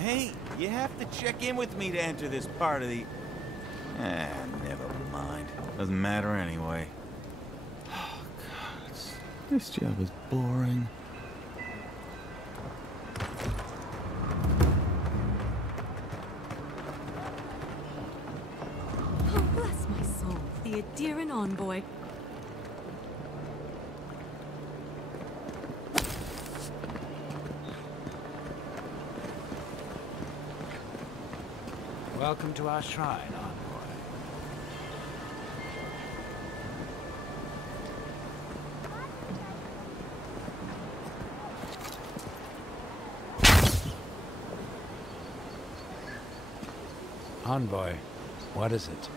Hey, you have to check in with me to enter this part of the... never mind. Doesn't matter anyway. Oh, God. This job is boring. Oh, bless my soul. The adherent envoy. Welcome to our shrine, envoy. Envoy, what is it?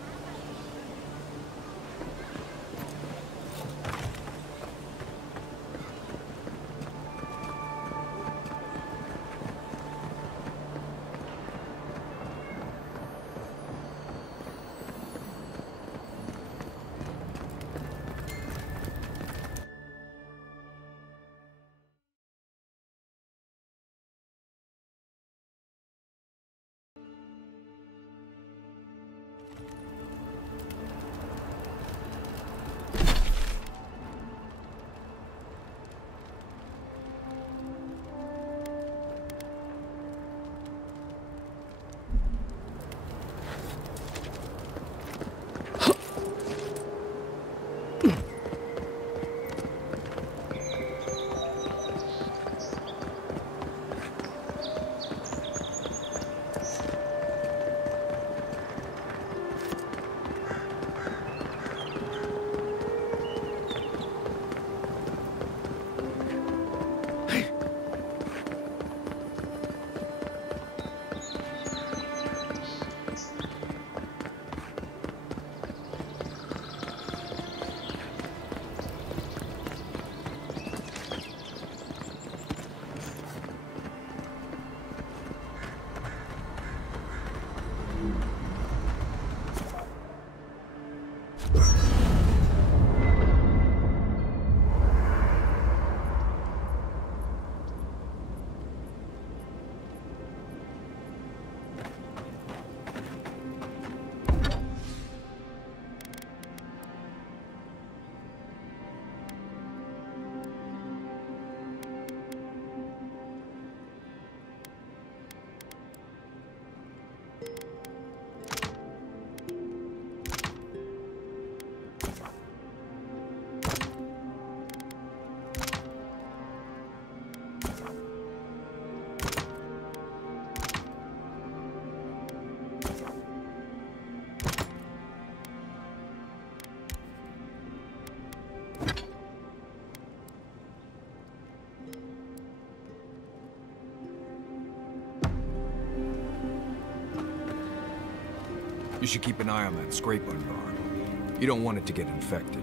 You should keep an eye on that scrape on your arm. You don't want it to get infected.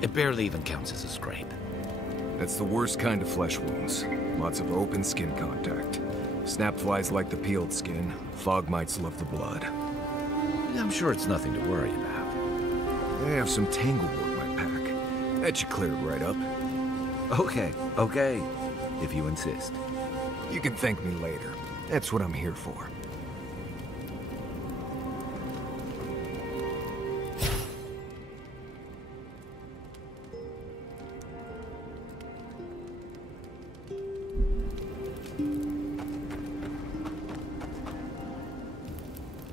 It barely even counts as a scrape. That's the worst kind of flesh wounds. Lots of open skin contact. Snap flies like the peeled skin. Fog mites love the blood. I'm sure it's nothing to worry about. I have some tanglewood in my pack. That should clear it right up. Okay. If you insist. You can thank me later. That's what I'm here for.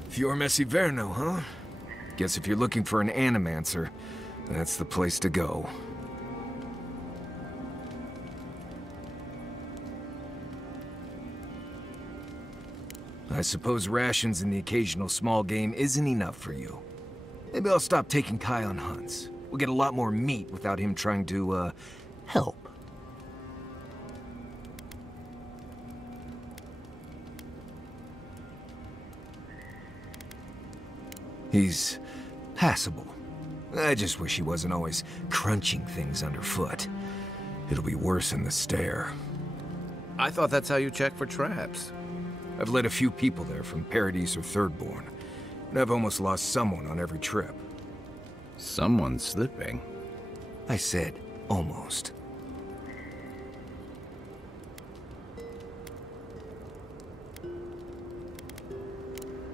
Fior Messiverno, huh? Guess if you're looking for an animancer, that's the place to go. I suppose rations and the occasional small game isn't enough for you. Maybe I'll stop taking Kai on hunts. We'll get a lot more meat without him trying to, help. He's passable. I just wish he wasn't always crunching things underfoot. It'll be worse in the stare. I thought that's how you check for traps. I've led a few people there from Paradise or Thirdborn, and I've almost lost someone on every trip. Someone's slipping. I said almost.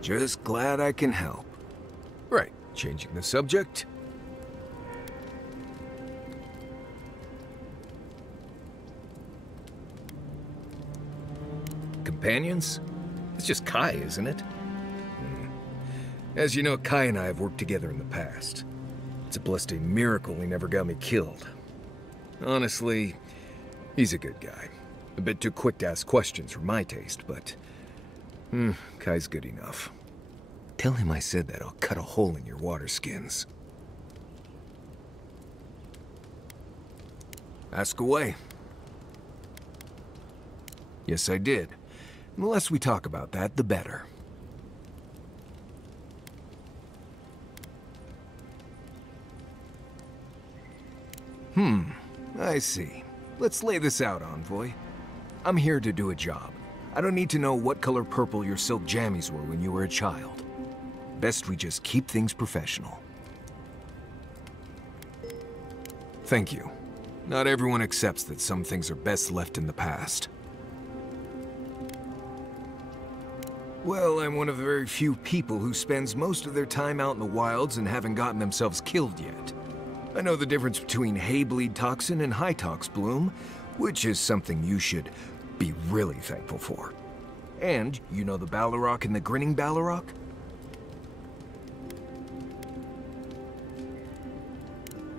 Just glad I can help. Right, changing the subject. Companions? It's just Kai, isn't it? As you know, Kai and I have worked together in the past. It's a blessed miracle he never got me killed. Honestly, he's a good guy. A bit too quick to ask questions for my taste, but... Kai's good enough. Tell him I said that I'll cut a hole in your water skins. Ask away. Yes, I did. The less we talk about that, the better. I see. Let's lay this out, Envoy. I'm here to do a job. I don't need to know what color purple your silk jammies were when you were a child. Best we just keep things professional. Thank you. Not everyone accepts that some things are best left in the past. Well, I'm one of the very few people who spends most of their time out in the wilds and haven't gotten themselves killed yet. I know the difference between hay-bleed toxin and high-tox bloom, which is something you should be really thankful for. And you know the Ballarok and the Grinning Ballarok?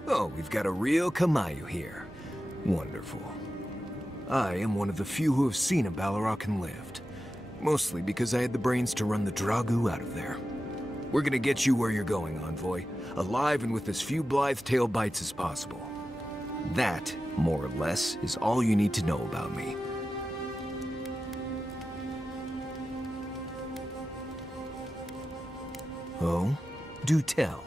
Oh, we've got a real Kamayu here. Wonderful. I am one of the few who have seen a Ballarok and lived. Mostly because I had the brains to run the Dragu out of there. We're gonna get you where you're going, Envoy. Alive and with as few blithe tail bites as possible. That, more or less, is all you need to know about me. Oh? Do tell.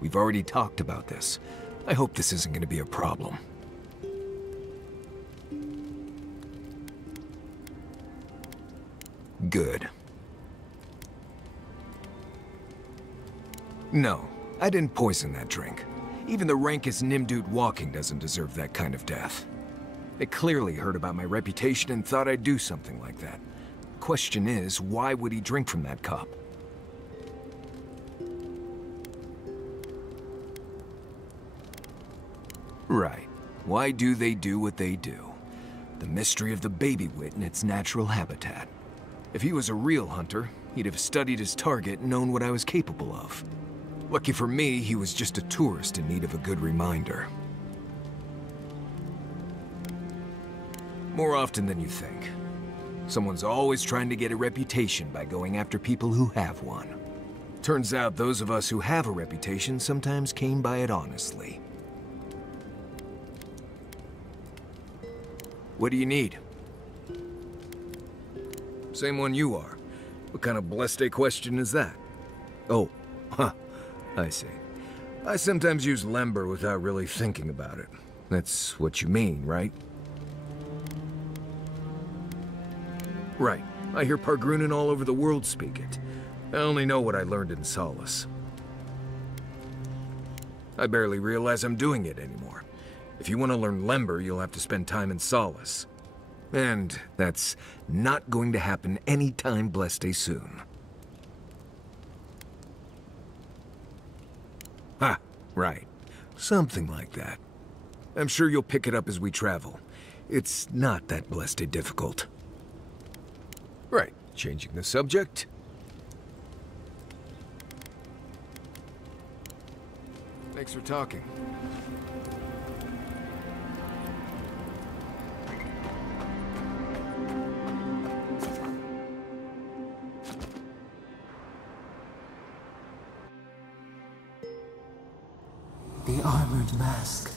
We've already talked about this. I hope this isn't going to be a problem. Good. No, I didn't poison that drink. Even the rankest Nimdude walking doesn't deserve that kind of death. They clearly heard about my reputation and thought I'd do something like that. Question is, why would he drink from that cup? Right. Why do they do what they do? The mystery of the baby wit in its natural habitat. If he was a real hunter, he'd have studied his target and known what I was capable of. Lucky for me, he was just a tourist in need of a good reminder. More often than you think. Someone's always trying to get a reputation by going after people who have one. Turns out those of us who have a reputation sometimes came by it honestly. What do you need? Same one you are. What kind of blessed question is that? Oh, I see. I sometimes use lember without really thinking about it. That's what you mean, right? Right. I hear Pargrunen all over the world speak it. I only know what I learned in Solace. I barely realize I'm doing it anymore. If you want to learn lember, you'll have to spend time in Solace. And that's not going to happen anytime blessed soon. Ha, right. Something like that. I'm sure you'll pick it up as we travel. It's not that blessed difficult. Right, changing the subject. Thanks for talking. The armored mask.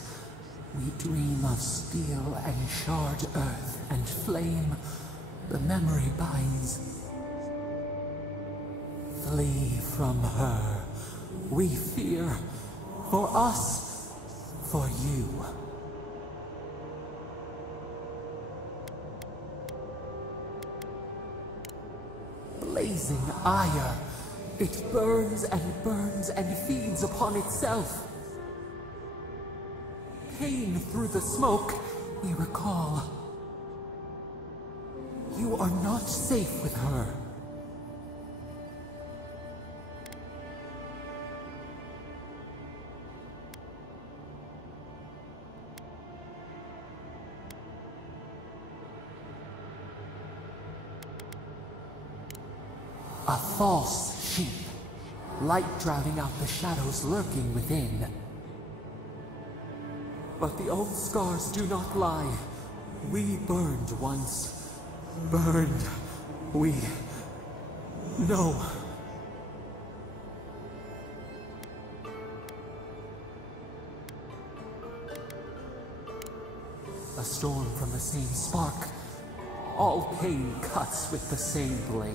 We dream of steel and shard earth and flame. The memory binds. Flee from her. We fear. For us. For you. Blazing ire. It burns and feeds upon itself. pain through the smoke, we recall. You are not safe with her. A false sheep. Light drowning out the shadows lurking within. But the old scars do not lie. We burned once. Burned. We know. A storm from the same spark. All pain cuts with the same blade.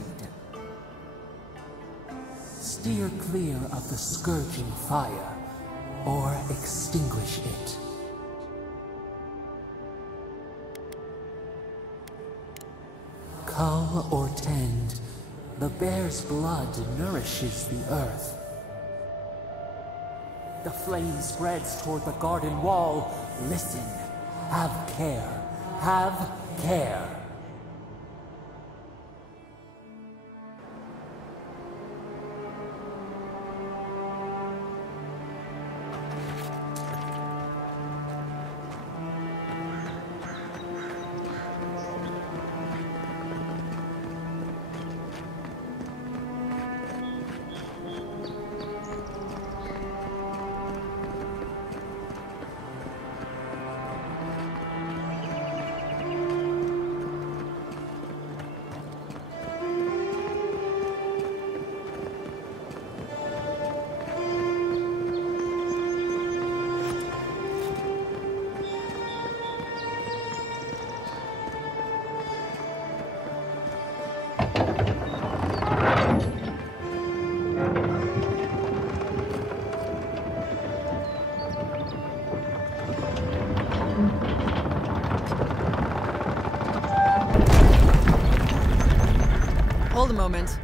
Steer clear of the scourging fire, or extinguish it. Cull or tend, the bear's blood nourishes the earth. The flame spreads toward the garden wall. Listen, have care, have care. Hold a moment.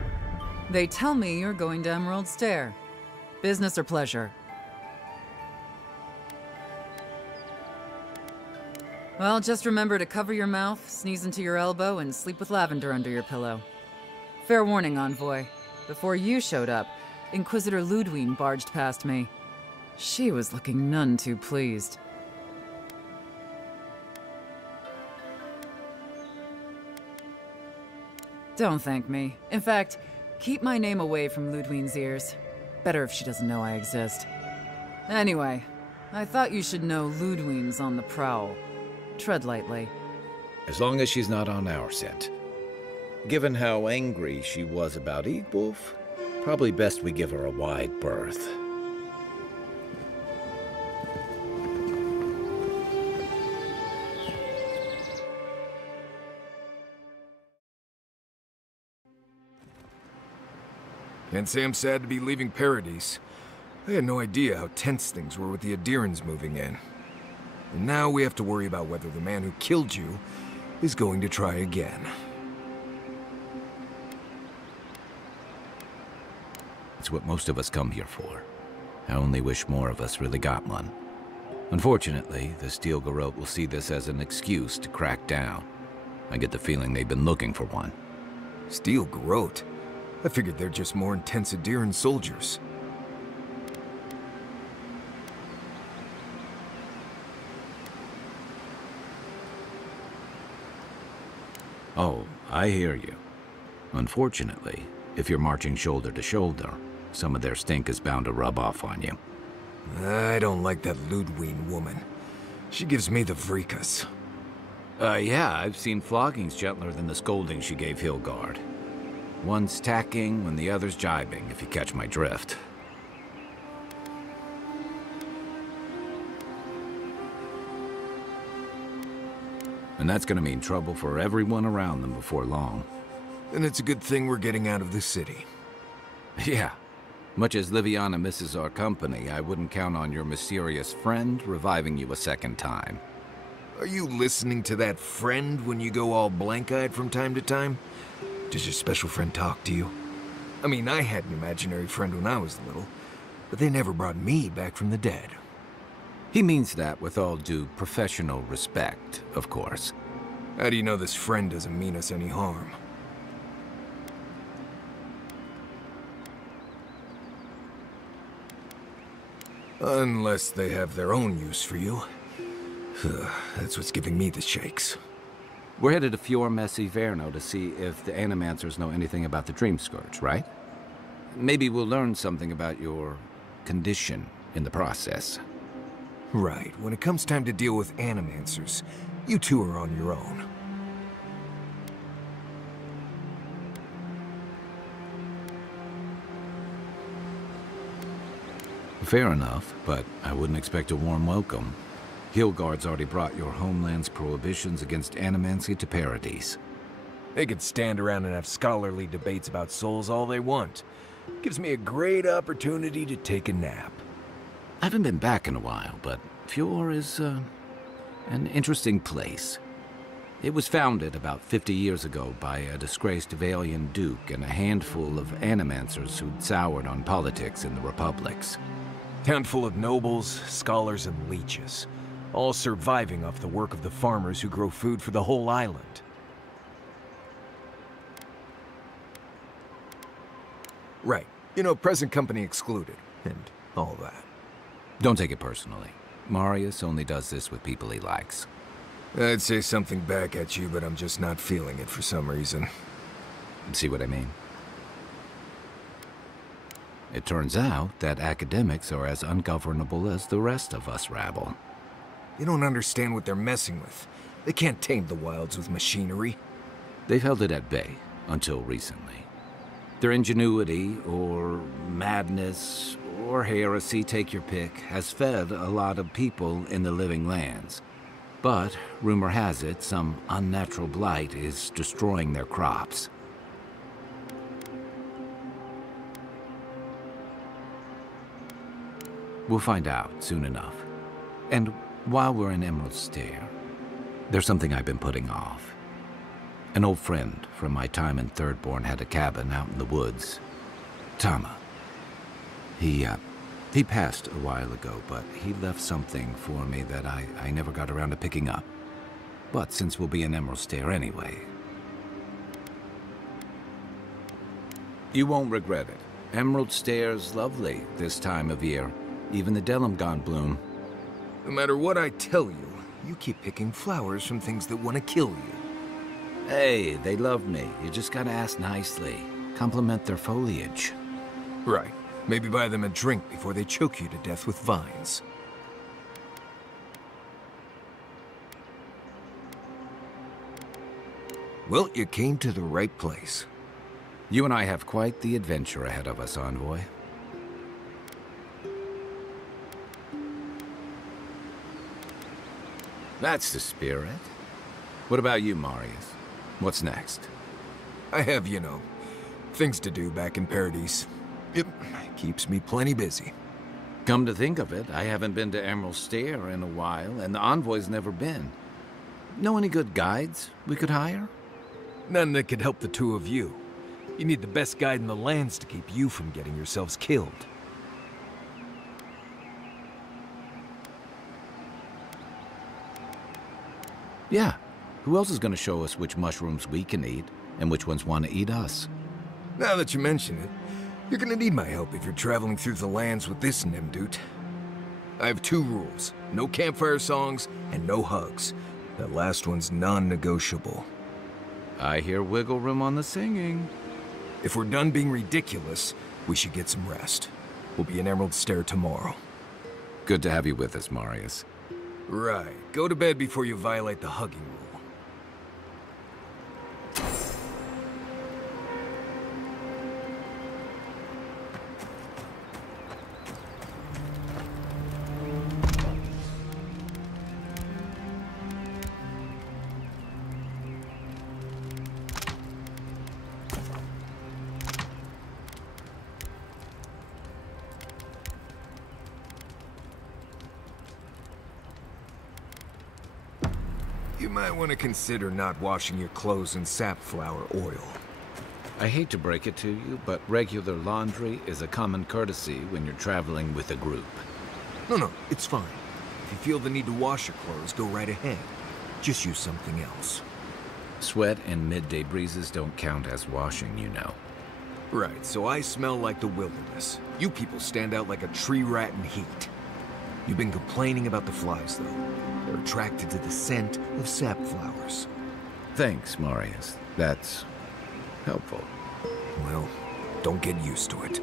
They tell me you're going to Emerald Stair. Business or pleasure? Well, just remember to cover your mouth, sneeze into your elbow, and sleep with lavender under your pillow. Fair warning, Envoy. Before you showed up, Inquisitor Ludwig barged past me. She was looking none too pleased. Don't thank me. In fact, keep my name away from Ludwig's ears. Better if she doesn't know I exist. Anyway, I thought you should know Ludwig's on the prowl. Tread lightly. As long as she's not on our scent. Given how angry she was about Eagwolf, probably best we give her a wide berth. Can't say I'm sad to be leaving Paradise. I had no idea how tense things were with the Adirans moving in. And now we have to worry about whether the man who killed you is going to try again. It's what most of us come here for. I only wish more of us really got one. Unfortunately, the Steel Garrote will see this as an excuse to crack down. I get the feeling they've been looking for one. Steel Garrote? I figured they're just more intense Adiran soldiers. Oh, I hear you. Unfortunately, if you're marching shoulder to shoulder, some of their stink is bound to rub off on you. I don't like that Ludwig woman. She gives me the vrikas. Yeah, I've seen floggings gentler than the scolding she gave Hilgard. One's tacking when the other's jibing, if you catch my drift. And that's gonna mean trouble for everyone around them before long. And it's a good thing we're getting out of the city. Yeah. Much as Liviana misses our company, I wouldn't count on your mysterious friend reviving you a second time. Are you listening to that friend when you go all blank-eyed from time to time? Does your special friend talk to you? I mean, I had an imaginary friend when I was little, but they never brought me back from the dead. He means that with all due professional respect, of course. How do you know this friend doesn't mean us any harm? Unless they have their own use for you. That's what's giving me the shakes. We're headed to Fior Messi Verno to see if the Animancers know anything about the Dream Scourge, right? Maybe we'll learn something about your condition in the process. Right. When it comes time to deal with Animancers, you two are on your own. Fair enough, but I wouldn't expect a warm welcome. Hillguard's already brought your homeland's prohibitions against animancy to paradise. They could stand around and have scholarly debates about souls all they want. Gives me a great opportunity to take a nap. I haven't been back in a while, but Fior is, an interesting place. It was founded about 50 years ago by a disgraced Valian duke and a handful of animancers who'd soured on politics in the republics. Town full of nobles, scholars, and leeches. All surviving off the work of the farmers who grow food for the whole island. Right. You know, present company excluded, and all that. Don't take it personally. Marius only does this with people he likes. I'd say something back at you, but I'm just not feeling it for some reason. See what I mean? It turns out that academics are as ungovernable as the rest of us rabble. You don't understand what they're messing with. They can't tame the wilds with machinery. They've held it at bay, until recently. Their ingenuity, or madness, or heresy, take your pick, has fed a lot of people in the living lands. But, rumor has it, some unnatural blight is destroying their crops. We'll find out soon enough. And while we're in Emerald Stair, there's something I've been putting off. An old friend from my time in Thirdborn had a cabin out in the woods. Tama. He passed a while ago, but he left something for me that I never got around to picking up. But since we'll be in Emerald Stair anyway... You won't regret it. Emerald Stair's lovely this time of year. Even the Delimgon bloom. No matter what I tell you, you keep picking flowers from things that want to kill you. Hey, they love me. You just gotta ask nicely. Compliment their foliage. Right. Maybe buy them a drink before they choke you to death with vines. Well, you came to the right place. You and I have quite the adventure ahead of us, Envoy. That's the spirit. What about you, Marius? What's next? I have, you know, things to do back in Paradise. It keeps me plenty busy. Come to think of it, I haven't been to Emerald Stair in a while, and the Envoy's never been. Know any good guides we could hire? None that could help the two of you. You need the best guide in the lands to keep you from getting yourselves killed. Yeah. Who else is going to show us which mushrooms we can eat, and which ones want to eat us? Now that you mention it, you're gonna need my help if you're traveling through the lands with this Nimdude. I have 2 rules. No campfire songs, and no hugs. That last one's non-negotiable. I hear wiggle room on the singing. If we're done being ridiculous, we should get some rest. We'll be in Emerald Stair tomorrow. Good to have you with us, Marius. Right. Go to bed before you violate the hugging rule. You might want to consider not washing your clothes in safflower oil. I hate to break it to you, but regular laundry is a common courtesy when you're traveling with a group. No, it's fine. If you feel the need to wash your clothes, go right ahead. Just use something else. Sweat and midday breezes don't count as washing, you know. Right, so I smell like the wilderness. You people stand out like a tree rat in heat. You've been complaining about the flies, though. They're attracted to the scent of sap flowers. Thanks, Marius. That's helpful. Well, don't get used to it.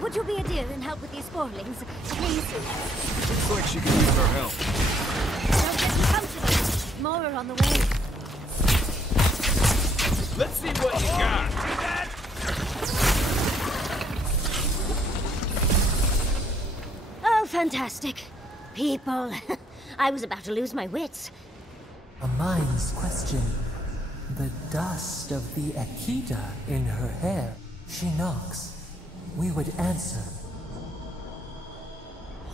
Would you be a dear and help with these spoilings, please? Looks like she could use our help. Don't get too comfortable. More are on the way. Let's see what you got. Oh, fantastic. People. I was about to lose my wits. A mind's question. The dust of the Akita in her hair. She knocks. We would answer.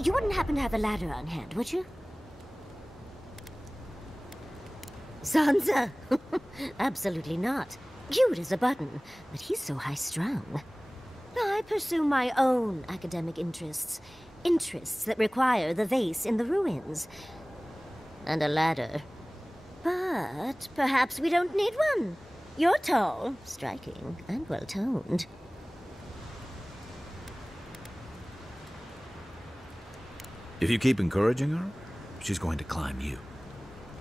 You wouldn't happen to have a ladder on hand, would you? Sansa? Absolutely not. Cute as a button, but he's so high-strung. I pursue my own academic interests. Interests that require the vase in the ruins. And a ladder. But perhaps we don't need one. You're tall, striking, and well-toned. If you keep encouraging her, she's going to climb you.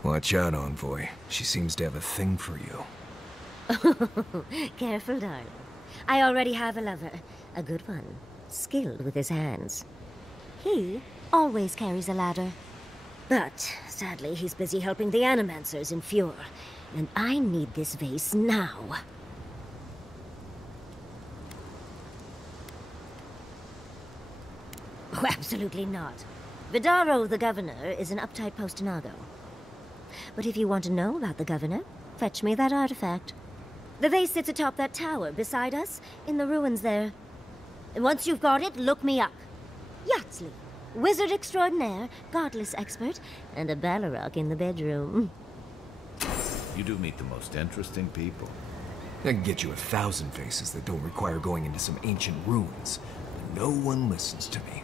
Watch out, Envoy. She seems to have a thing for you. Careful, darling. I already have a lover. A good one. Skilled with his hands. He always carries a ladder. But, sadly, he's busy helping the Animancers in Fjord. And I need this vase now. Oh, absolutely not. Vidaro, the governor, is an uptight postinago. But if you want to know about the governor, fetch me that artifact. The vase sits atop that tower beside us, in the ruins there. And once you've got it, look me up. Yatsley, wizard extraordinaire, godless expert, and a Balrog in the bedroom. You do meet the most interesting people. I can get you 1,000 faces that don't require going into some ancient ruins. But no one listens to me.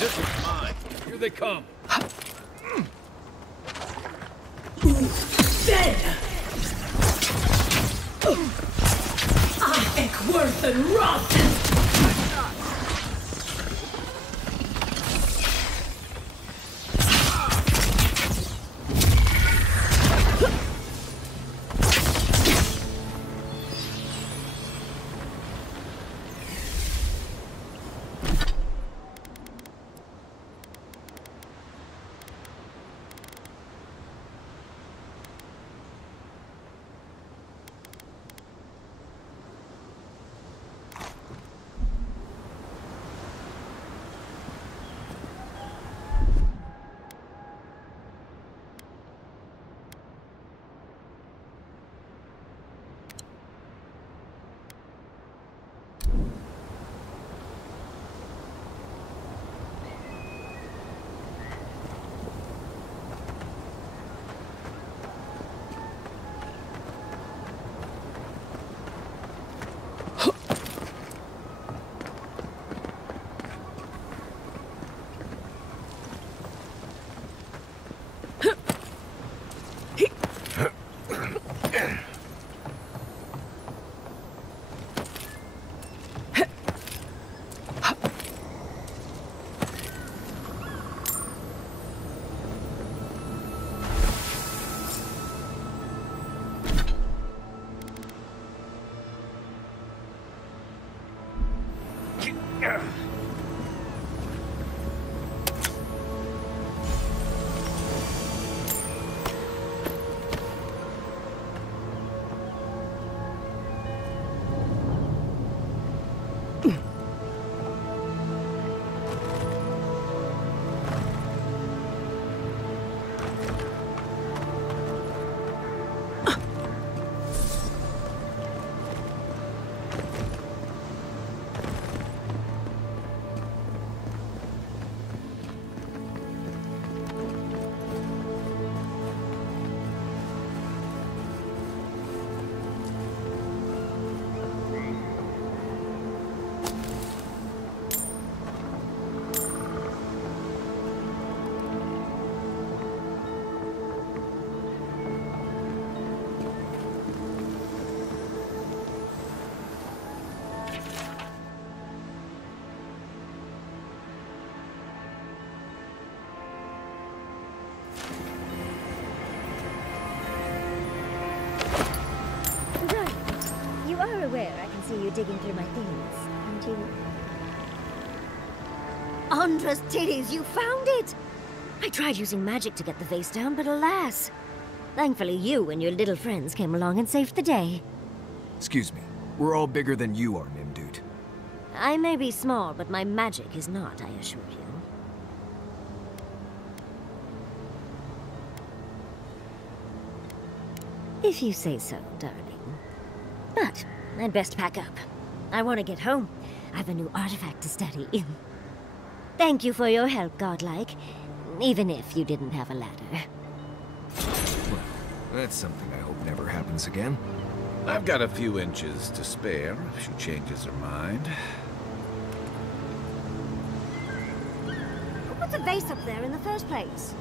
This is mine. Here they come. Dead! I worth and rotten! I can see you digging through my things, aren't you? Andra's titties, you found it! I tried using magic to get the vase down, but alas. Thankfully you and your little friends came along and saved the day. Excuse me. We're all bigger than you are, Nimdude. I may be small, but my magic is not, I assure you. If you say so, darling. But I'd best pack up. I want to get home. I've a new artifact to study. Thank you for your help, Godlike. Even if you didn't have a ladder. Well, that's something I hope never happens again. I've got a few inches to spare if she changes her mind. Who put the vase up there in the first place?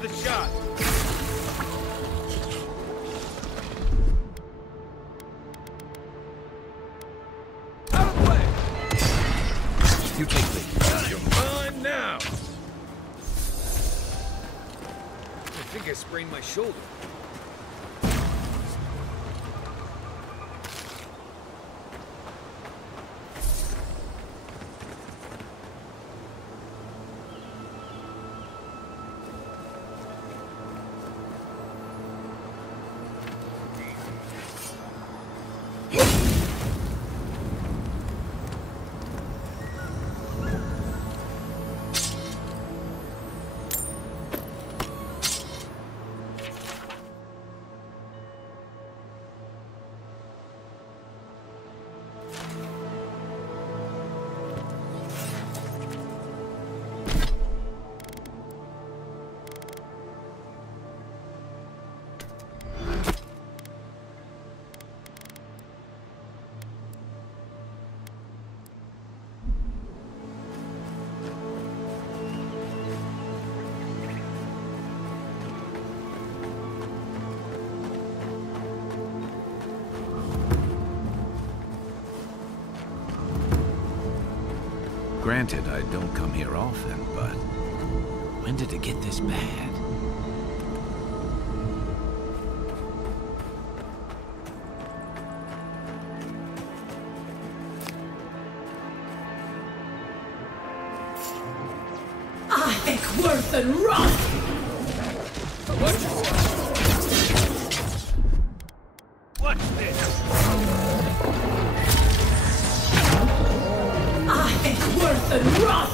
The shot. Out of the way. You take me. You're mine now. I think I sprained my shoulder. Granted, I don't come here often, but when did it get this bad? I think worse than rot! What's this? I think worse than rot!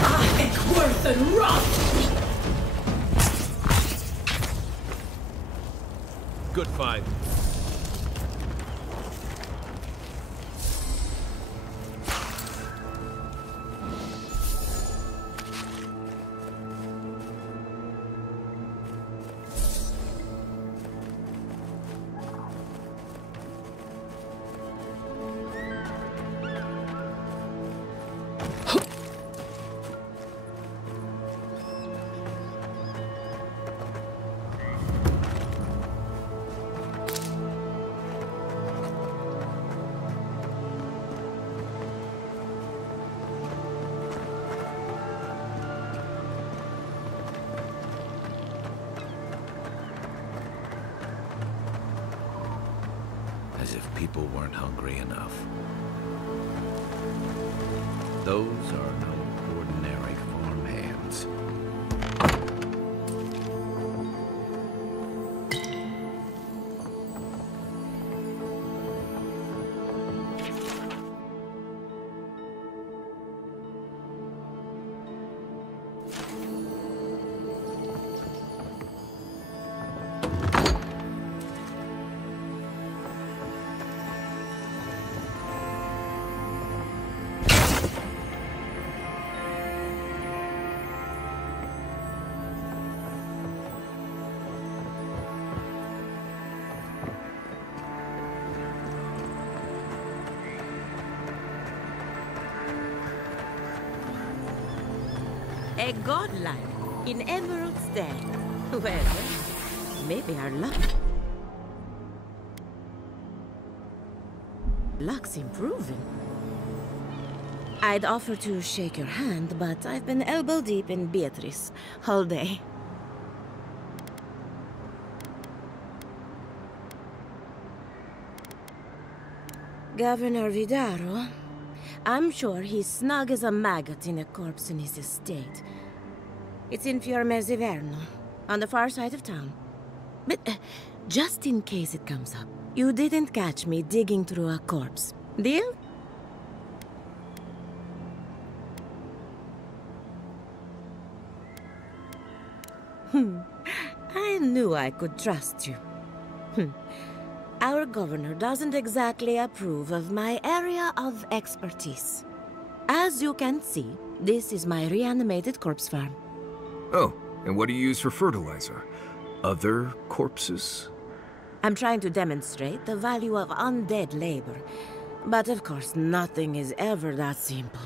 I think worse than rot! Good fight. As if people weren't hungry enough. Those are no ordinary farmhands. A godlike in Emerald's Day. Well, maybe our luck's improving. I'd offer to shake your hand, but I've been elbow deep in Beatrice all day. Governor Vidaro, I'm sure he's snug as a maggot in a corpse in his estate. It's in Fiormezziverno, on the far side of town. But just in case it comes up, you didn't catch me digging through a corpse. Deal? I knew I could trust you. Our governor doesn't exactly approve of my area of expertise. As you can see, this is my reanimated corpse farm. Oh, and what do you use for fertilizer? Other corpses? I'm trying to demonstrate the value of undead labor. But of course, nothing is ever that simple.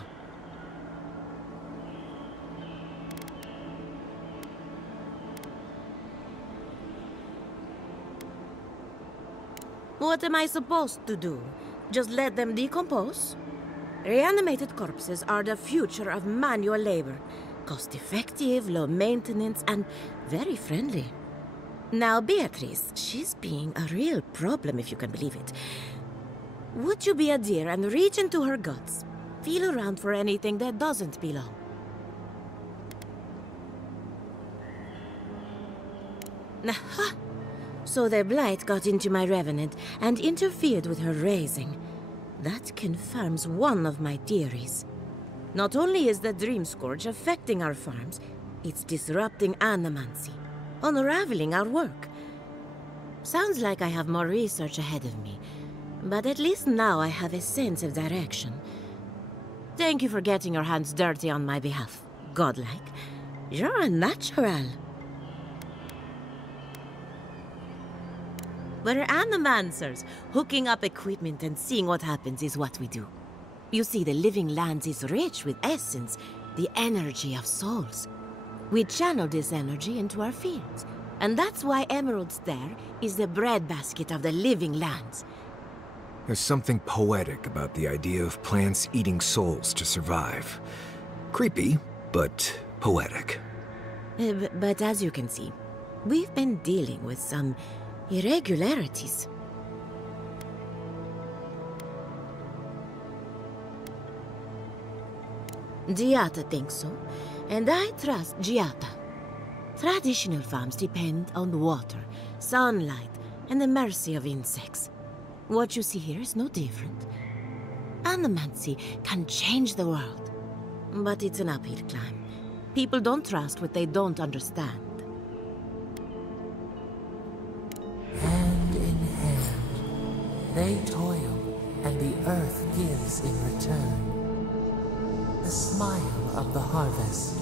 What am I supposed to do? Just let them decompose? Reanimated corpses are the future of manual labor. Cost-effective, low maintenance, and very friendly. Now, Beatrice, she's being a real problem, if you can believe it. Would you be a dear and reach into her guts? Feel around for anything that doesn't belong. Aha! So the blight got into my revenant and interfered with her raising. That confirms one of my theories. Not only is the Dream Scourge affecting our farms, it's disrupting animancy, unraveling our work. Sounds like I have more research ahead of me, but at least now I have a sense of direction. Thank you for getting your hands dirty on my behalf, godlike. You're a natural. We're animancers. Hooking up equipment and seeing what happens is what we do. You see, the living lands is rich with essence, the energy of souls. We channel this energy into our fields. And that's why Emerald's there is the breadbasket of the living lands. There's something poetic about the idea of plants eating souls to survive. Creepy, but poetic. But as you can see, we've been dealing with some irregularities. Giata thinks so, and I trust Giata. Traditional farms depend on water, sunlight, and the mercy of insects. What you see here is no different. Animancy can change the world, but it's an uphill climb. People don't trust what they don't understand. Hand in hand, they toil, and the earth gives in return. The smile of the harvest.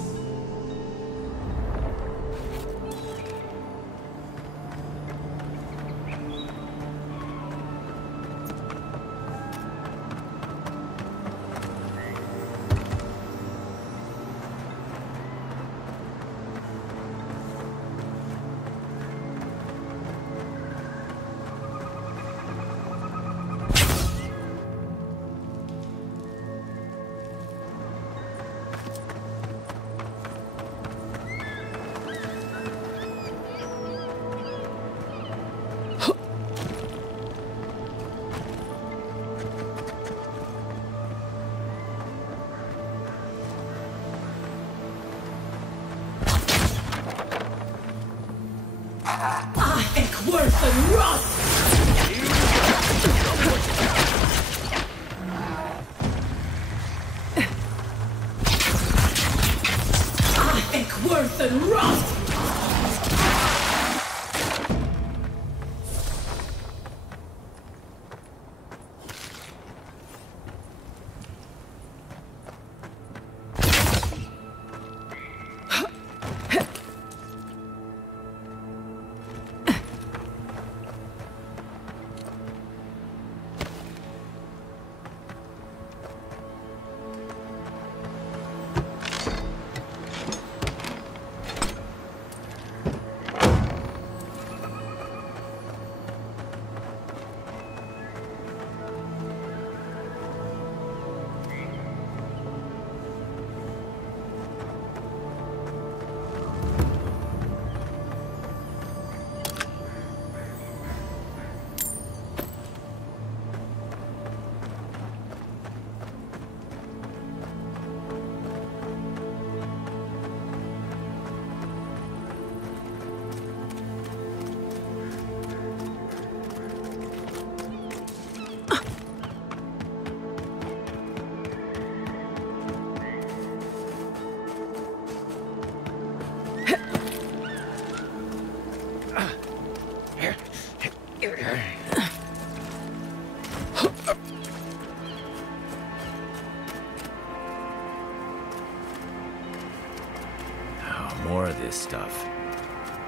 More of this stuff.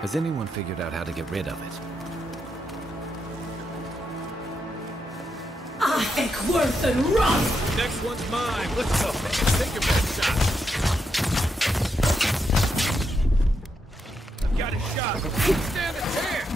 Has anyone figured out how to get rid of it? I think worse than rust! Next one's mine. Let's go. Take your best shot. I've got a shot. Stand a chance.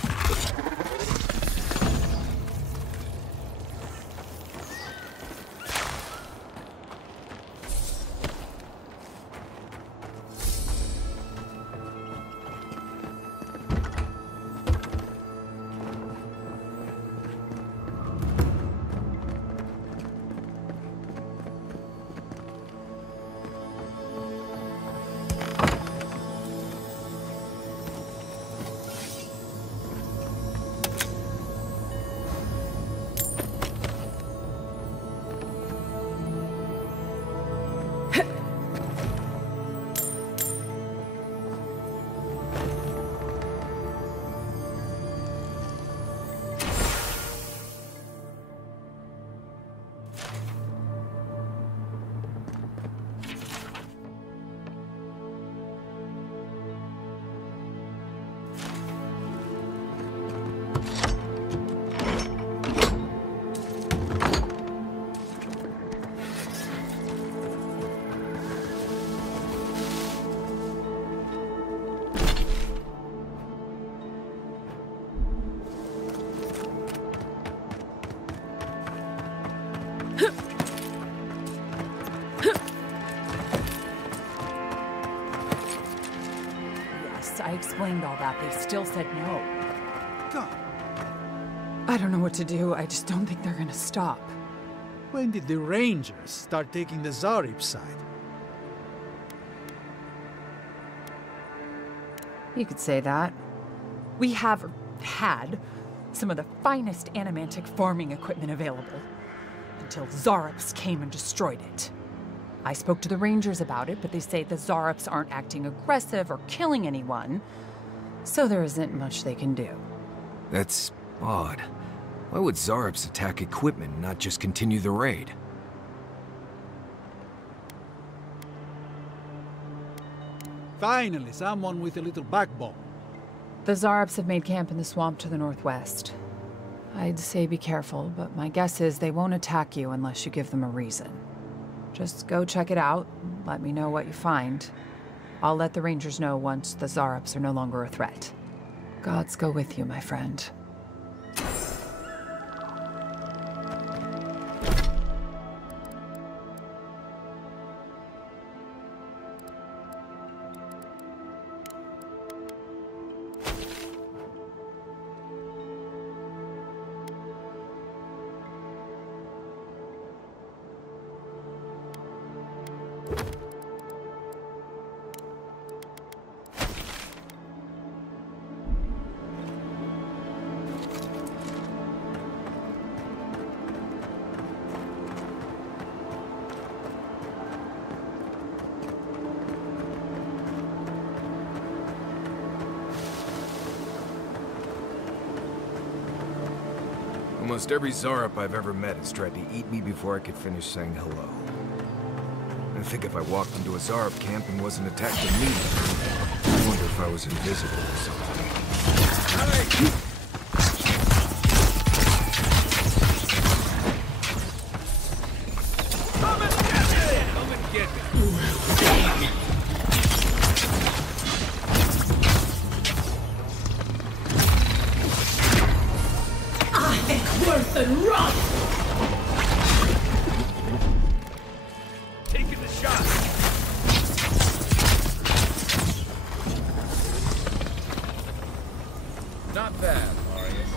Yes, I explained all that. They still said no. God, I don't know what to do. I just don't think they're gonna stop. when did the Rangers start taking the Zarib side? You could say that. We have had some of the finest animantic farming equipment available until Zarops came and destroyed it. I spoke to the Rangers about it, but they say the Zarops aren't acting aggressive or killing anyone, so there isn't much they can do. That's odd. Why would Zarops attack equipment and not just continue the raid? Finally, someone with a little backbone. The Zarops have made camp in the swamp to the northwest. I'd say be careful, but my guess is they won't attack you unless you give them a reason. Just go check it out, and let me know what you find. I'll let the Rangers know once the Zarops are no longer a threat. Gods go with you, my friend. Almost every Zarop I've ever met has tried to eat me before I could finish saying hello. I think if I walked into a Zarop camp and wasn't attacked immediately, I wonder if I was invisible or something. Come and get me! Worth and run! Taking the shot! Not bad, Marius.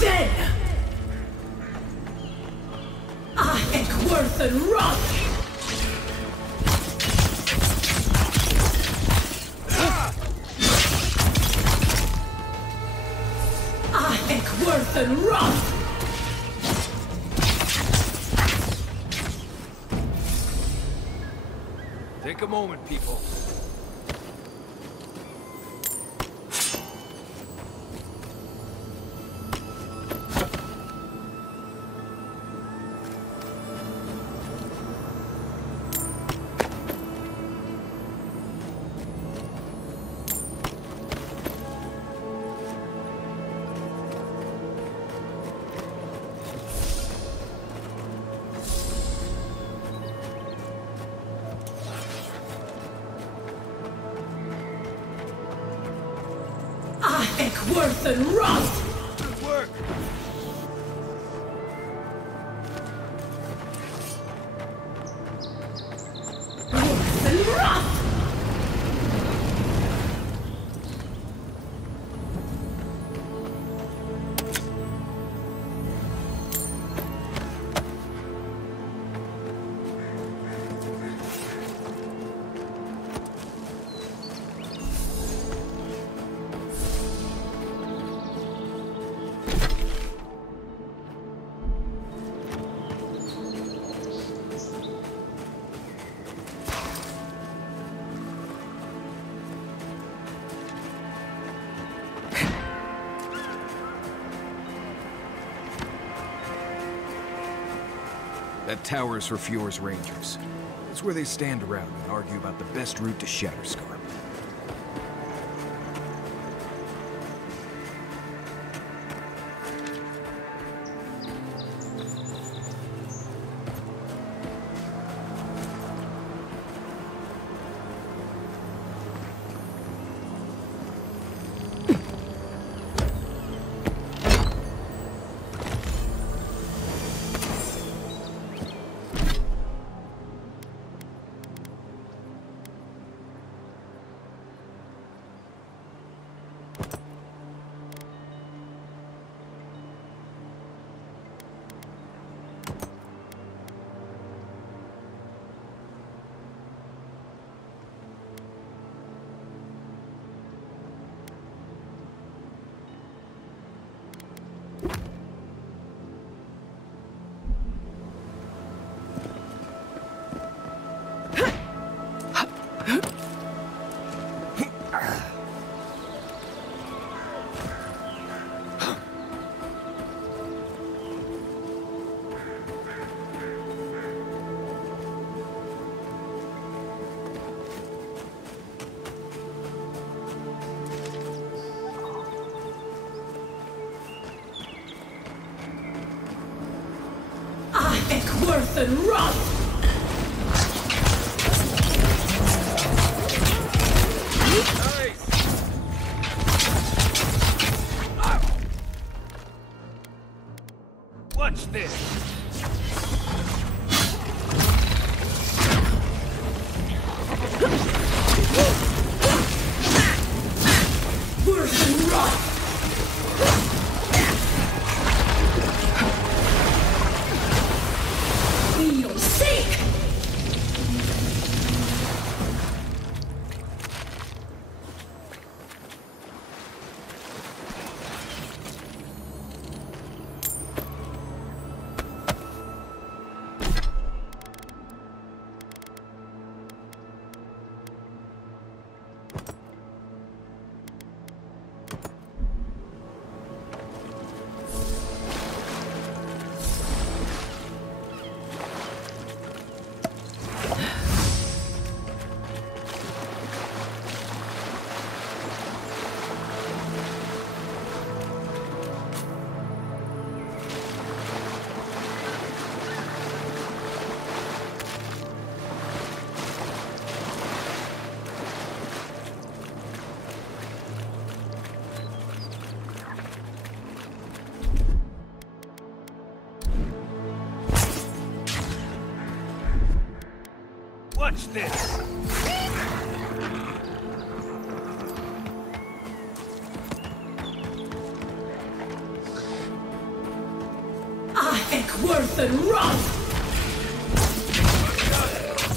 Dead! Worth and run! Worth and run! Take a moment, people. Ekworthen Roth! Good work. That tower's for Fjord's Rangers. It's where they stand around and argue about the best route to Shatterscarp. Ekworthen Roth! Watch this. Ekworthen Roth! We'll seek! Watch this! Ekworthen Roth!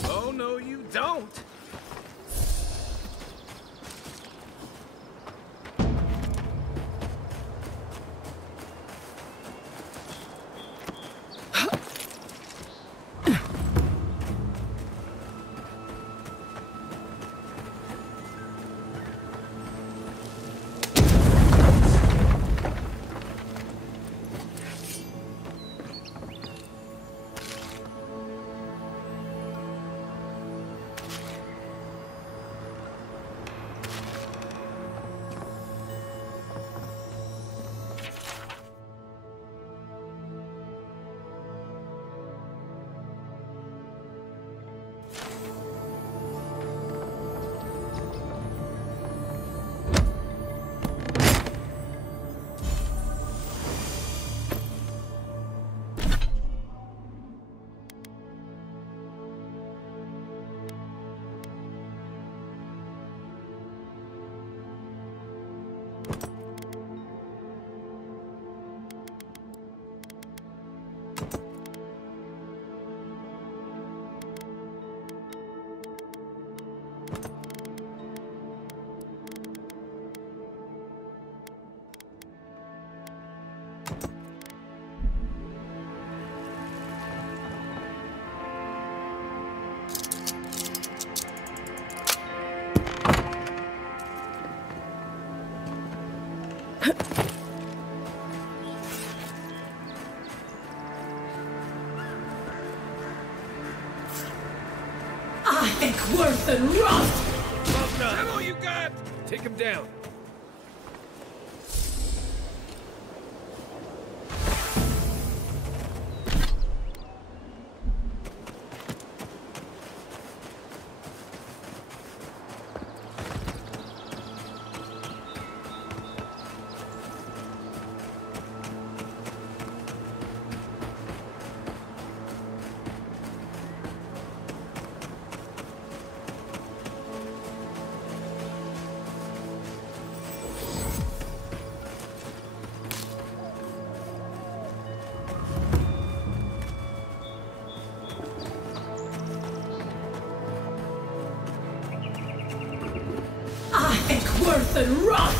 Oh, no, you don't! Worth and rot! Ammo you got! Take him down. Worth and rot!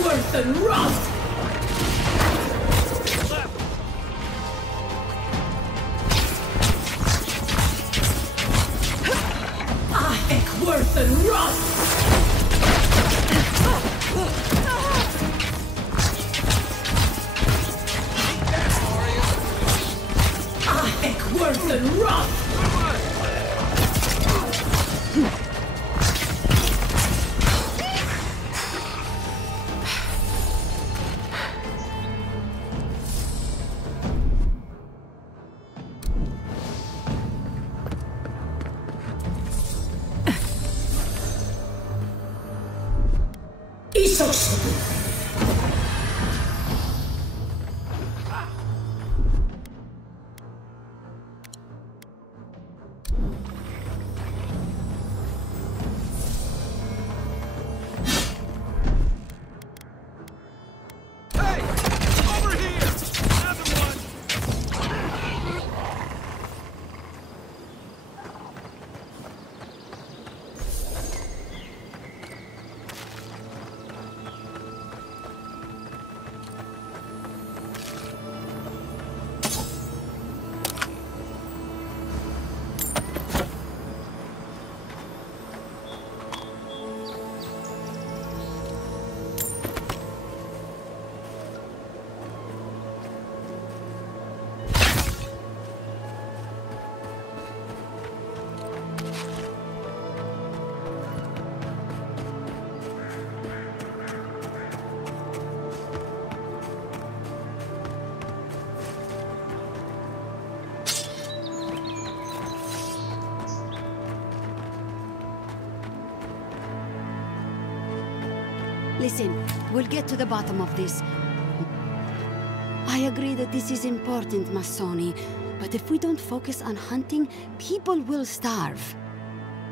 Worth and rot! Worth and rot! Worth and rot! Listen, we'll get to the bottom of this. I agree that this is important, Masoni, but if we don't focus on hunting, people will starve.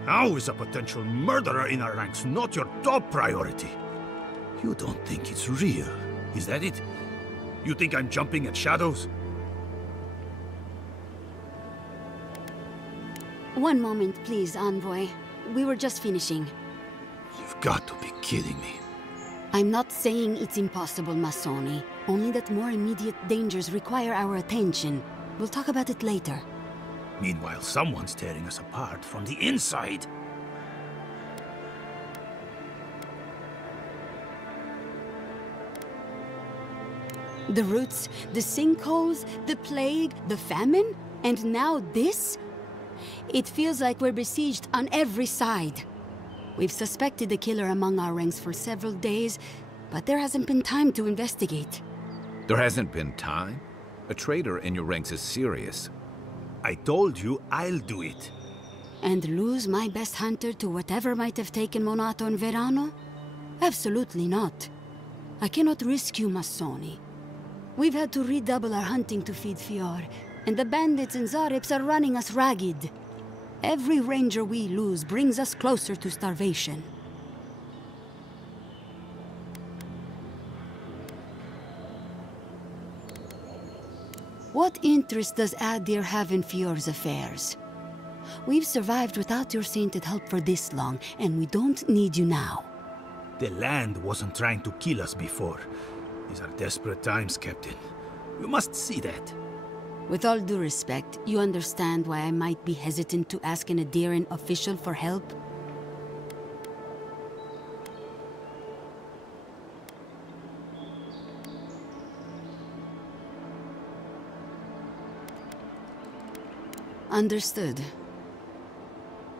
How is a potential murderer in our ranks not your top priority? You don't think it's real, is that it? You think I'm jumping at shadows? One moment, please, Envoy. We were just finishing. You've got to be kidding me. I'm not saying it's impossible, Masoni. Only that more immediate dangers require our attention. We'll talk about it later. Meanwhile, someone's tearing us apart from the inside. The roots, the sinkholes, the plague, the famine, and now this? It feels like we're besieged on every side. We've suspected the killer among our ranks for several days, but there hasn't been time to investigate. There hasn't been time? A traitor in your ranks is serious. I told you I'll do it. And lose my best hunter to whatever might have taken Monato and Verano? Absolutely not. I cannot risk you, Masoni. We've had to redouble our hunting to feed Fior, and the bandits and Zarips are running us ragged. Every ranger we lose brings us closer to starvation. What interest does Adir have in Fjord's affairs? We've survived without your sainted help for this long, and we don't need you now. The land wasn't trying to kill us before. These are desperate times, Captain. You must see that. With all due respect, you understand why I might be hesitant to ask an Adiran official for help? Understood.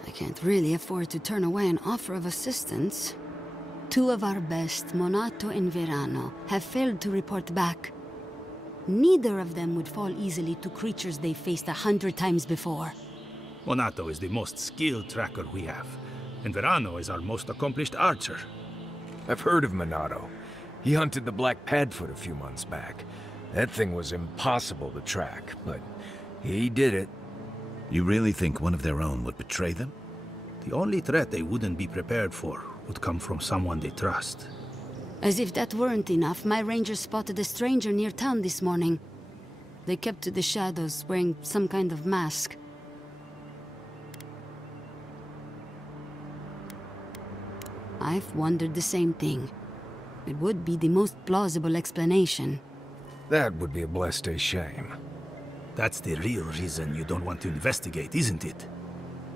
I can't really afford to turn away an offer of assistance. Two of our best, Monato and Verano, have failed to report back. Neither of them would fall easily to creatures they faced 100 times before. Monato is the most skilled tracker we have, and Verano is our most accomplished archer. I've heard of Monato. He hunted the Black Padfoot a few months back. That thing was impossible to track, but he did it. You really think one of their own would betray them? The only threat they wouldn't be prepared for would come from someone they trust. As if that weren't enough, my rangers spotted a stranger near town this morning. They kept to the shadows, wearing some kind of mask. I've wondered the same thing. It would be the most plausible explanation. That would be a blessed shame. That's the real reason you don't want to investigate, isn't it?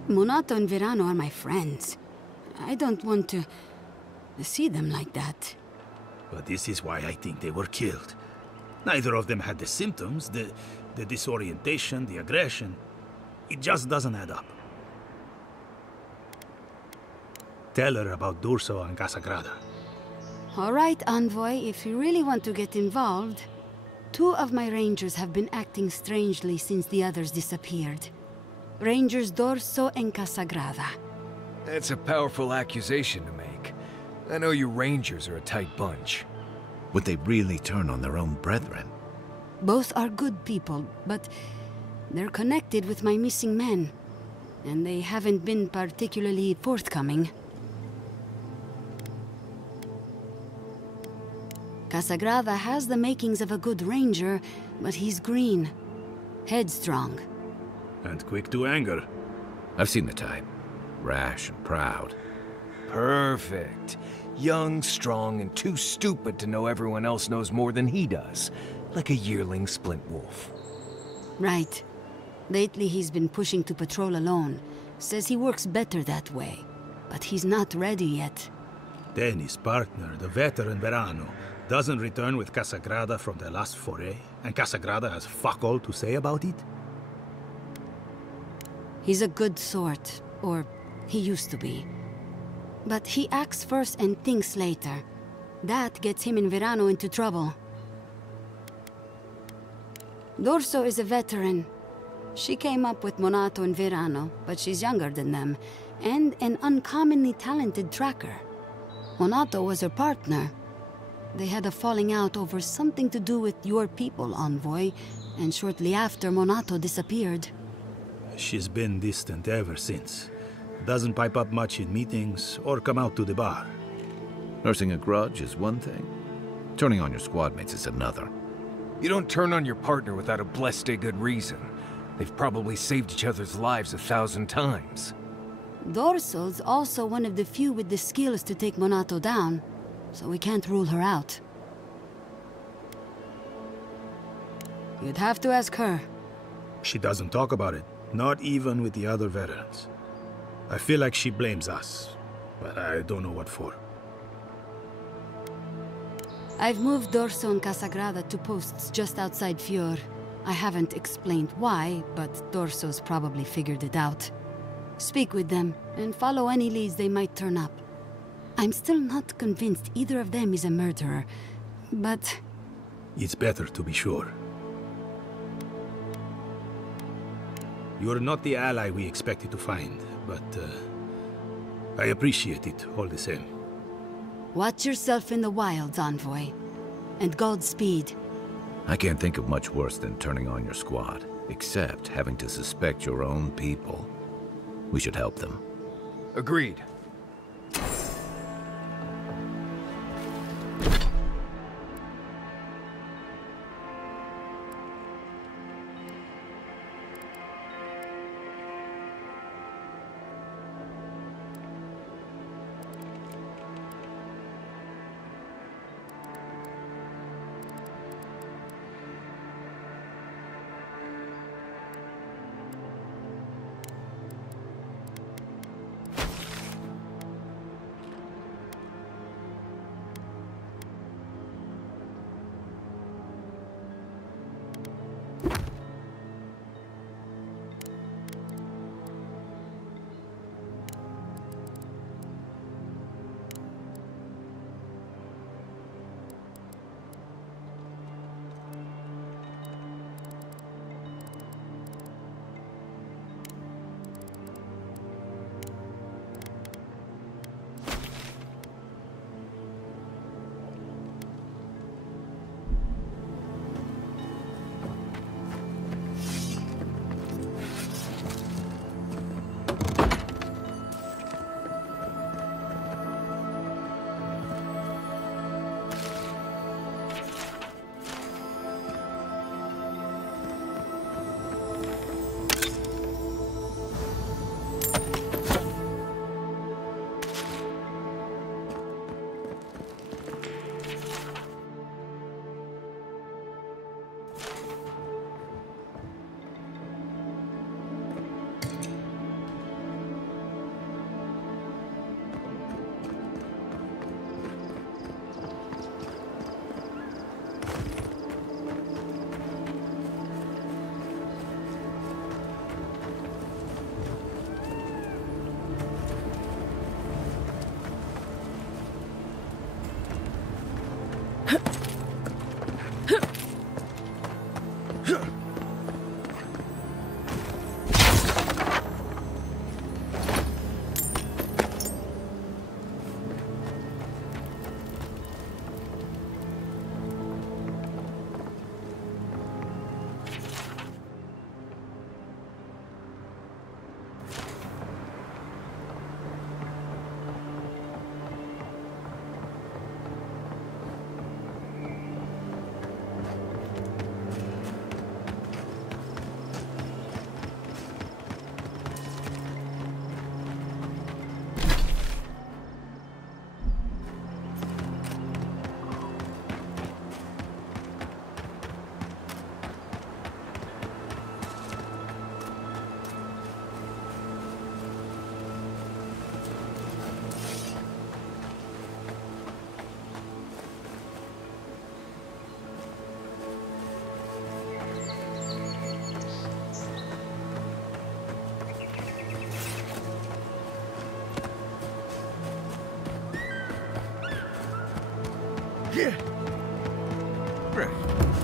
Monato and Verano are my friends. I don't want to see them like that. But this is why I think they were killed. Neither of them had the symptoms, the disorientation, the aggression. It just doesn't add up. Tell her about Durso and Casagrada. All right, Envoy, if you really want to get involved. Two of my rangers have been acting strangely since the others disappeared. Rangers Dorso and Casagrada. That's a powerful accusation to make. I know you rangers are a tight bunch. Would they really turn on their own brethren? Both are good people, but they're connected with my missing men. And they haven't been particularly forthcoming. Casagrada has the makings of a good ranger, but he's green. Headstrong. And quick to anger. I've seen the type. Rash and proud. Perfect. Young, strong, and too stupid to know everyone else knows more than he does. Like a yearling splint wolf. Right. Lately he's been pushing to patrol alone. Says he works better that way. But he's not ready yet. Then his partner, the veteran Verano, doesn't return with Casagrada from their last foray, and Casagrada has fuck all to say about it? He's a good sort, or he used to be. But he acts first and thinks later. That gets him and Verano into trouble. Dorso is a veteran. She came up with Monato and Verano, but she's younger than them, and an uncommonly talented tracker. Monato was her partner. They had a falling out over something to do with your people, Envoy, and shortly after, Monato disappeared. She's been distant ever since. Doesn't pipe up much in meetings or come out to the bar. Nursing a grudge is one thing. Turning on your squad mates is another. You don't turn on your partner without a blessed good reason. They've probably saved each other's lives 1,000 times. Dorso's also one of the few with the skills to take Monato down, so we can't rule her out. You'd have to ask her. She doesn't talk about it, not even with the other veterans. I feel like she blames us, but I don't know what for. I've moved Dorso and Casagrada to posts just outside Fior. I haven't explained why, but Dorso's probably figured it out. Speak with them, and follow any leads they might turn up. I'm still not convinced either of them is a murderer, but... It's better to be sure. You're not the ally we expected to find, but I appreciate it all the same. Watch yourself in the wilds, Envoy. And Godspeed. I can't think of much worse than turning on your squad. except having to suspect your own people. We should help them. Agreed.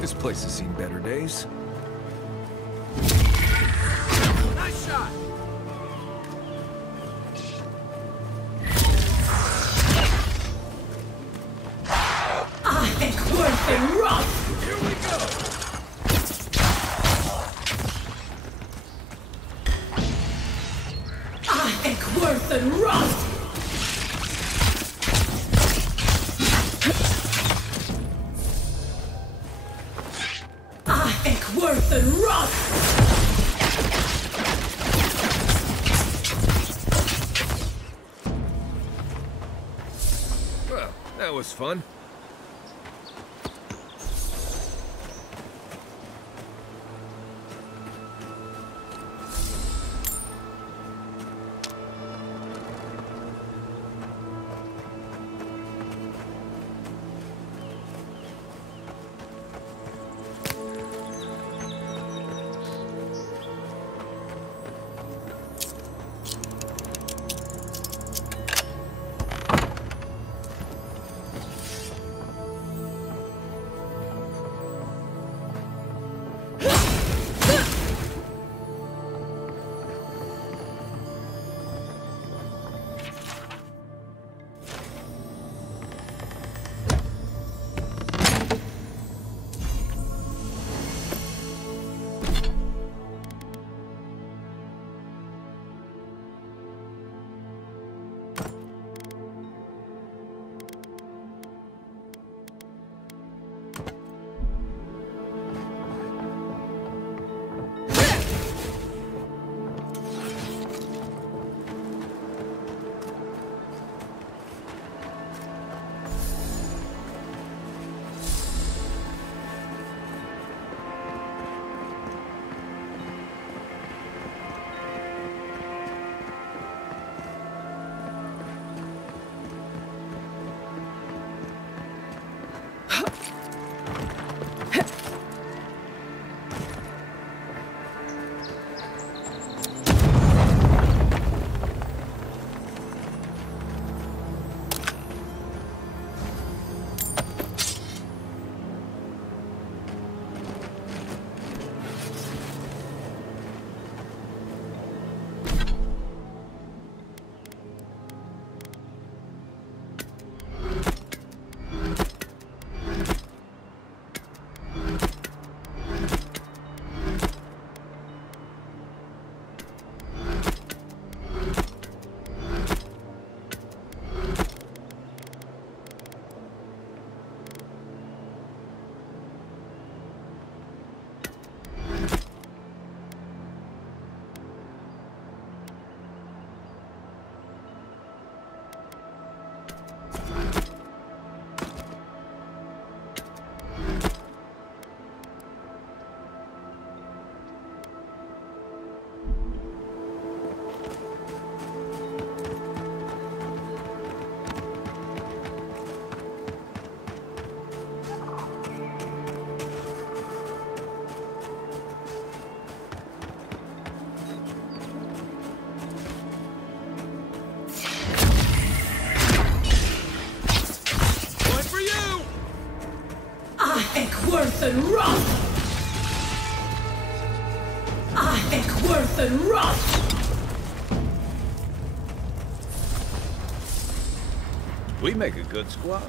This place has seen better days. Nice shot! I think worth and rough! Here we go! I think worth and rough! Worth and rough! Well, that was fun. Rot! Rot! We make a good squad.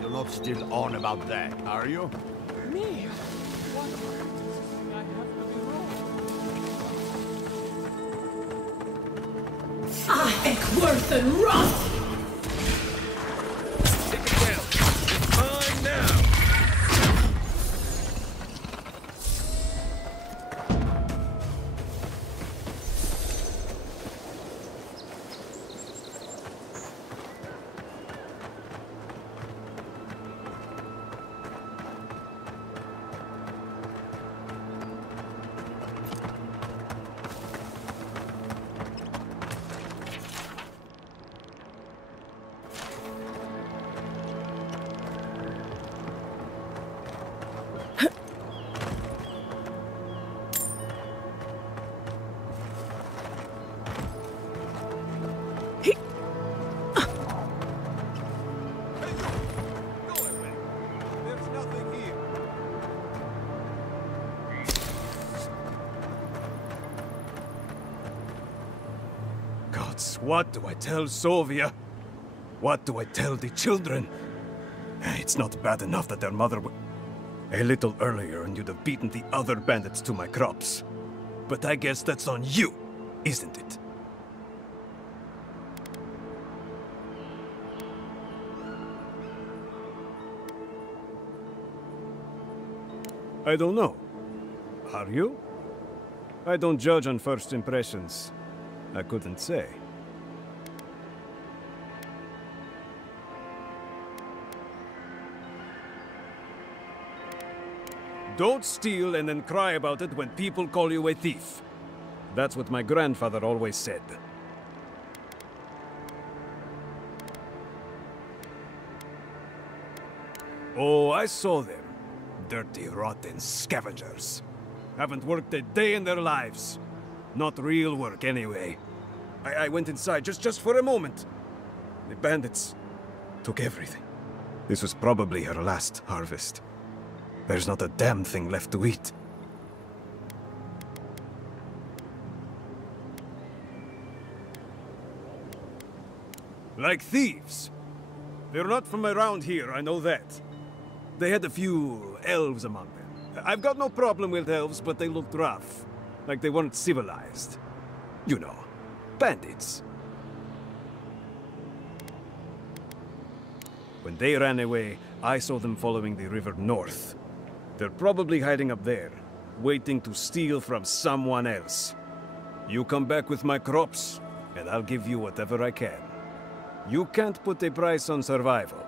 You're not still on about that, are you? Me? What I have worth and rot! Take it down. It's mine now. What do I tell Sovia? What do I tell the children? It's not bad enough that their mother a little earlier and you'd have beaten the other bandits to my crops. But I guess that's on you, isn't it? I don't know. Are you? I don't judge on first impressions. I couldn't say. Don't steal and then cry about it when people call you a thief. That's what my grandfather always said. Oh, I saw them. Dirty, rotten scavengers. Haven't worked a day in their lives. Not real work, anyway. I went inside just for a moment. The bandits took everything. This was probably her last harvest. There's not a damn thing left to eat. Like thieves. They're not from around here, I know that. They had a few elves among them. I've got no problem with elves, but they looked rough. Like they weren't civilized. You know, bandits. When they ran away, I saw them following the river north. They're probably hiding up there, waiting to steal from someone else. You come back with my crops, and I'll give you whatever I can. You can't put a price on survival.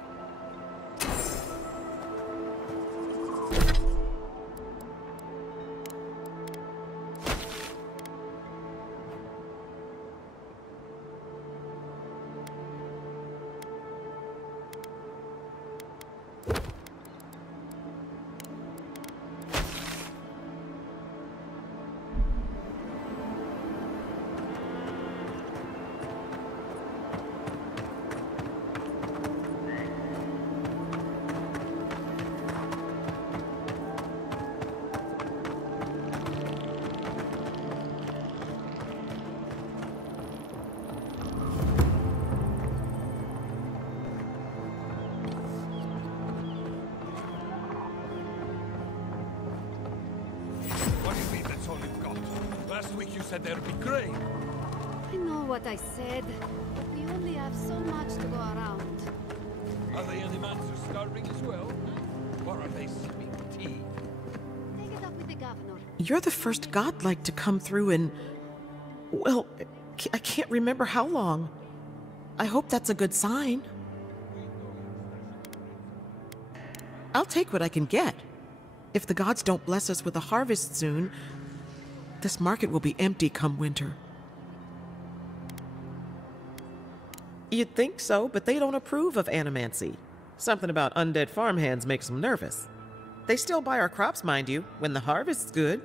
Last week you said there'd be grain. I know what I said, but we only have so much to go around. Are the animals starving as well? Or are they sipping tea? Take it up with the governor. You're the first godlike to come through in... well, I can't remember how long. I hope that's a good sign. I'll take what I can get. If the gods don't bless us with a harvest soon, this market will be empty come winter. You'd think so, but they don't approve of animancy. Something about undead farmhands makes them nervous. They still buy our crops, mind you, when the harvest's good.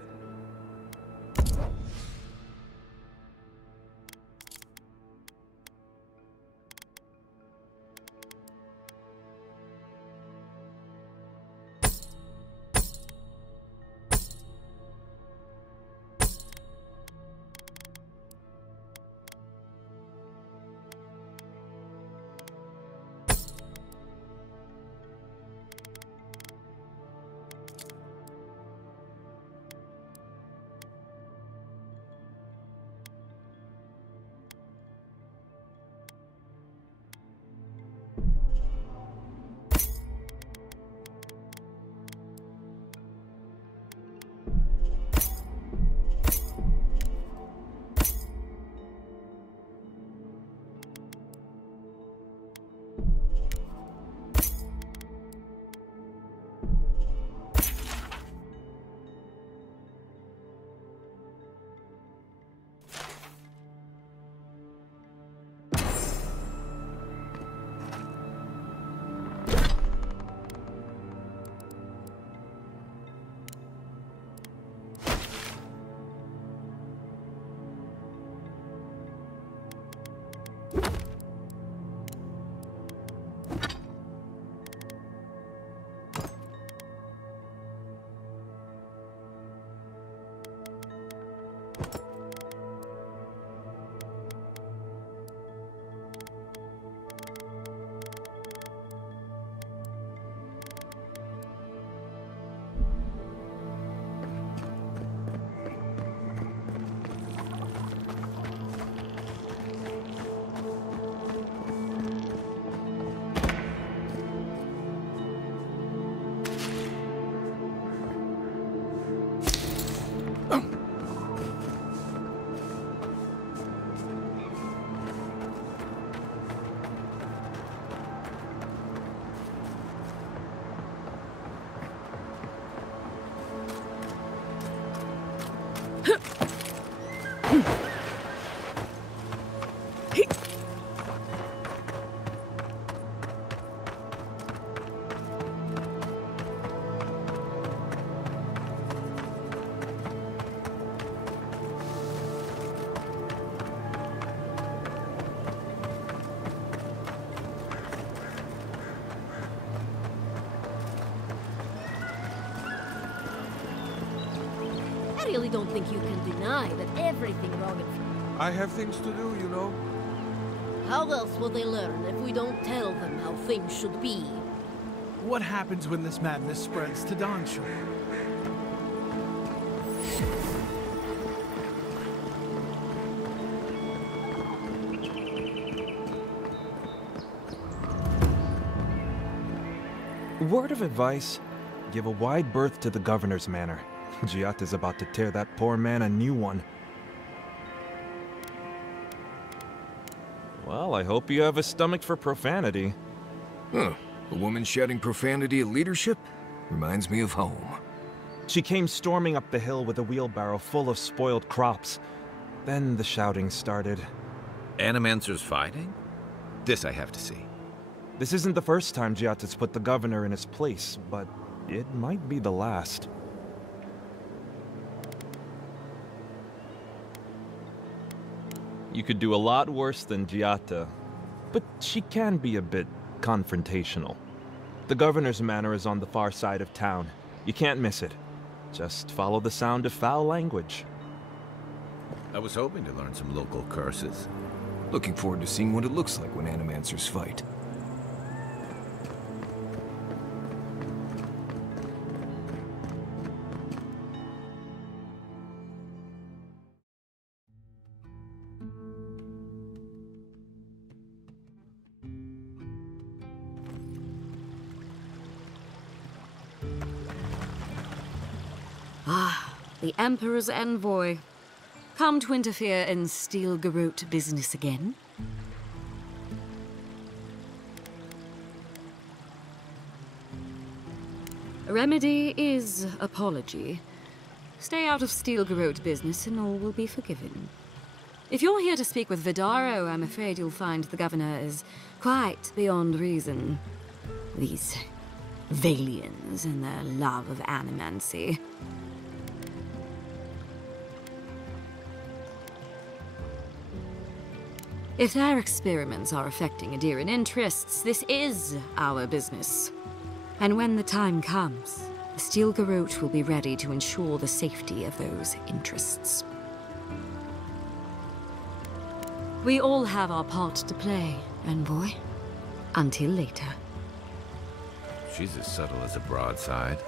I really don't think you can deny that everything wrong in... I have things to do, you know. How else will they learn if we don't tell them how things should be? What happens when this madness spreads to Dawnshore? Word of advice, give a wide berth to the governor's manor. Giatta's about to tear that poor man a new one. Well, I hope you have a stomach for profanity. Huh. A woman shouting profanity at leadership? Reminds me of home. She came storming up the hill with a wheelbarrow full of spoiled crops. Then the shouting started. Animancers fighting? This I have to see. This isn't the first time Giatta's put the governor in his place, but it might be the last. You could do a lot worse than Giatta, but she can be a bit confrontational. The governor's manor is on the far side of town. You can't miss it. Just follow the sound of foul language. I was hoping to learn some local curses. Looking forward to seeing what it looks like when animancers fight. the Emperor's envoy. Come to interfere in Steel Garrote business again? Remedy is apology. Stay out of Steel Garrote business and all will be forgiven. If you're here to speak with Vidaro, I'm afraid you'll find the governor is quite beyond reason. These Valians and their love of animancy. If their experiments are affecting Adiran interests, this is our business. And when the time comes, the Steel Garrote will be ready to ensure the safety of those interests. We all have our part to play, envoy. Until later. She's as subtle as a broadside.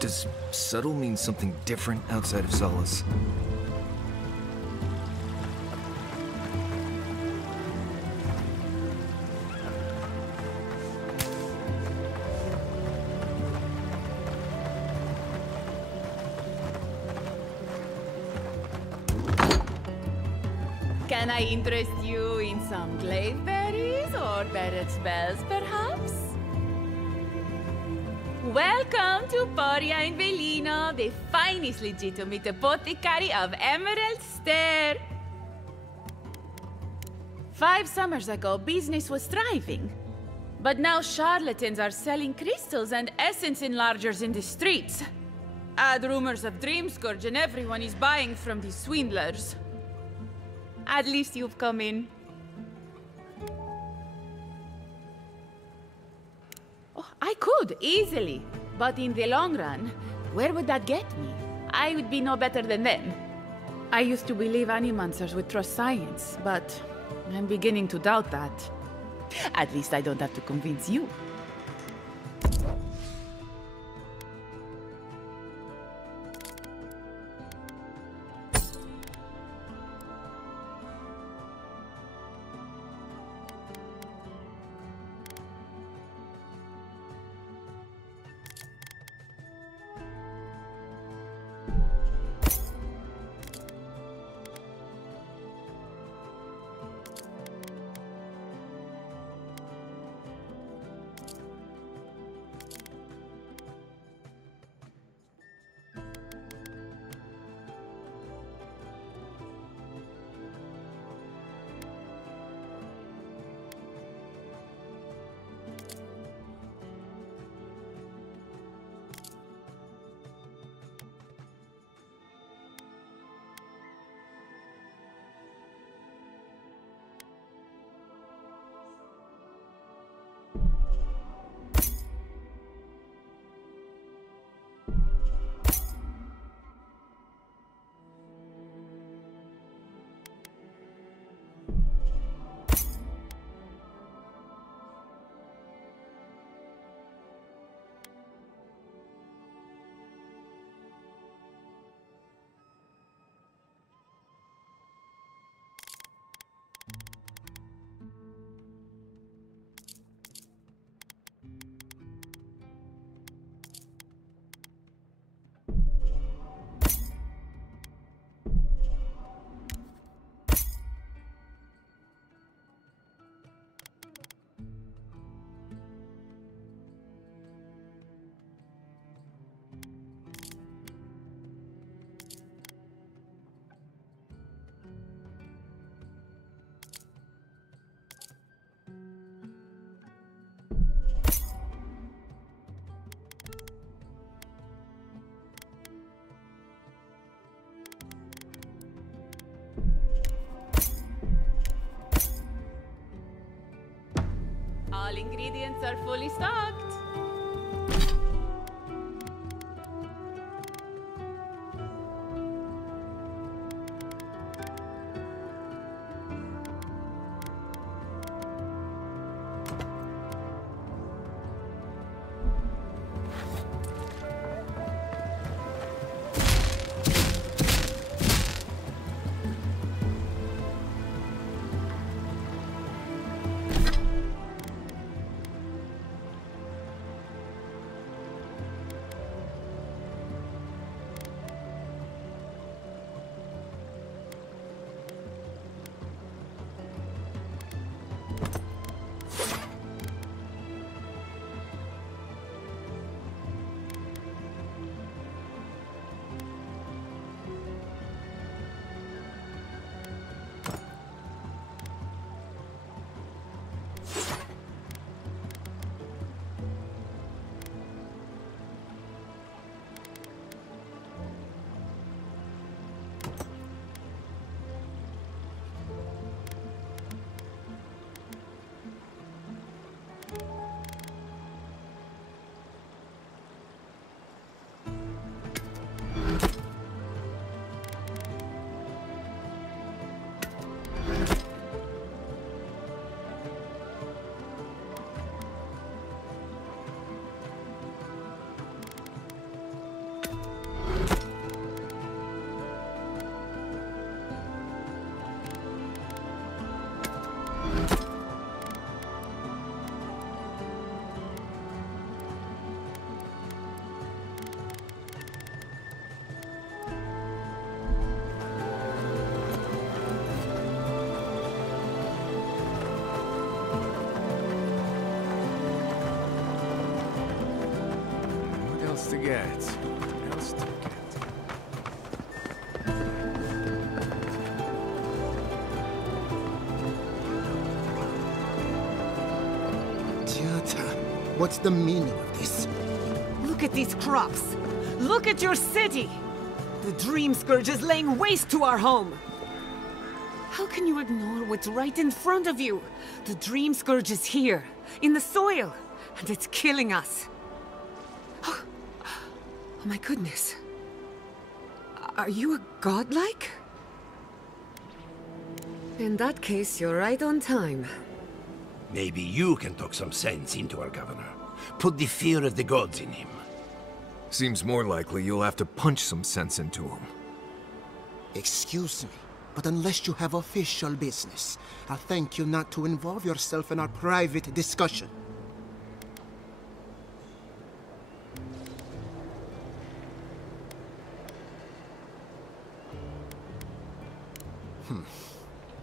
Does subtle mean something different outside of Solace? Can I interest you in some glaive berries or barret spells, perhaps? Welcome to Poria in Velino, the finest legitimate apothecary of Emerald Stair. 5 summers ago, business was thriving. But now charlatans are selling crystals and essence enlargers in the streets. Add rumors of Dreamscourge and everyone is buying from these swindlers. At least you've come in. Oh, I could, easily. But in the long run, where would that get me? I would be no better than them. I used to believe animancers would trust science, but I'm beginning to doubt that. At least I don't have to convince you. All ingredients are fully stocked. To get. What else to get? Giata, what's the meaning of this? Look at these crops. Look at your city. The Dream Scourge is laying waste to our home. How can you ignore what's right in front of you? The Dream Scourge is here, in the soil, and it's killing us. Oh my goodness. Are you a godlike? In that case, you're right on time. Maybe you can talk some sense into our governor. Put the fear of the gods in him. Seems more likely you'll have to punch some sense into him. Excuse me, but unless you have official business, I'll thank you not to involve yourself in our private discussion.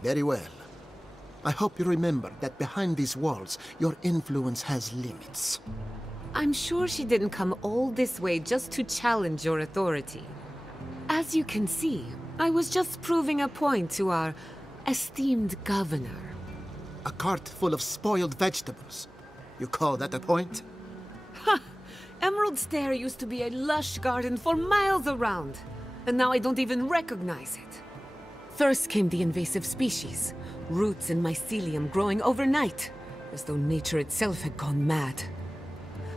Very well. I hope you remember that behind these walls, your influence has limits. I'm sure she didn't come all this way just to challenge your authority. As you can see, I was just proving a point to our esteemed governor. A cart full of spoiled vegetables. You call that a point? Ha! Emerald Stair used to be a lush garden for miles around, and now I don't even recognize it. First came the invasive species, roots and mycelium growing overnight, as though nature itself had gone mad.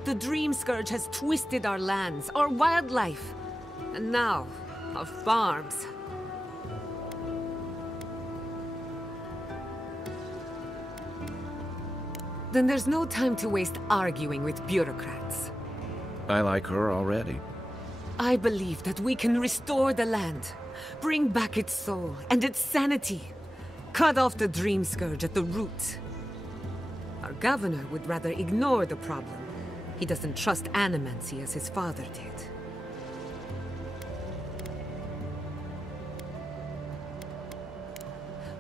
The Dream Scourge has twisted our lands, our wildlife, and now, our farms. Then there's no time to waste arguing with bureaucrats. I like her already. I believe that we can restore the land, bring back its soul and its sanity, cut off the Dream Scourge at the root. Our governor would rather ignore the problem. He doesn't trust animancy as his father did.